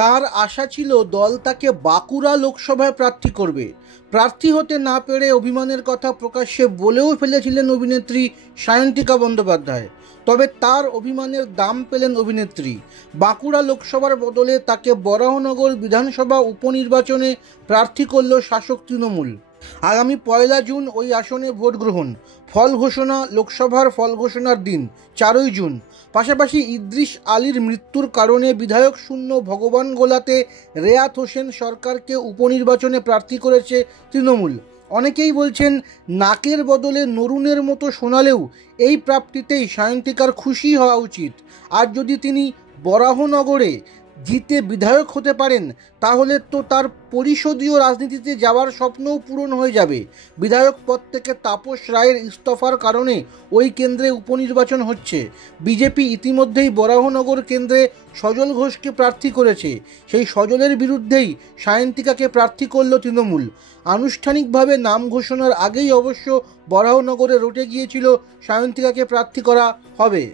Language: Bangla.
তার আশা ছিল দল তাকে বাঁকুড়া লোকসভায় প্রার্থী করবে। প্রার্থী হতে না পেরে অভিমানের কথা প্রকাশ্যে বলেও ফেলেছিলেন অভিনেত্রী সায়ন্তিকা বন্দ্যোপাধ্যায়। তবে তার অভিমানের দাম পেলেন অভিনেত্রী। বাঁকুড়া লোকসভার বদলে তাকে বরাহনগর বিধানসভা উপনির্বাচনে প্রার্থী করল শাসক তৃণমূল। আগামী 1 জুন ওই আসনে ভোট গ্রহণ, ফল ঘোষণা। লোকসভার ফল ঘোষণার দিন 4 জুন। পাশাপাশি ইদ্রিস আলীর মৃত্যুর কারণে বিধায়ক শূন্য ভগবান গোলাতে রেয়াত হোসেন সরকারকে উপনির্বাচনে প্রার্থী করেছে তৃণমূল। অনেকেই বলছেন নাকের বদলে নরুনের মতো শোনালেও এই প্রাপ্তিতেই সায়ন্তিকার খুশি হওয়া উচিত। আর যদি তিনি বরাহনগরে জিতে বিধায়ক হতে পারেন তাহলে তো তার পরিষদীয় রাজনীতিতে যাওয়ার স্বপ্নও পূরণ হয়ে যাবে। বিধায়ক পদ থেকে তাপস রায়ের ইস্তফার কারণে ওই কেন্দ্রে উপনির্বাচন হচ্ছে। বিজেপি ইতিমধ্যেই বরাহনগর কেন্দ্রে সজল ঘোষকে প্রার্থী করেছে। সেই সজলের বিরুদ্ধেই সায়ন্তিকাকে প্রার্থী করল তৃণমূল। আনুষ্ঠানিকভাবে নাম ঘোষণার আগেই অবশ্য বরাহনগরে রটে গিয়েছিল সায়ন্তিকাকে প্রার্থী করা হবে।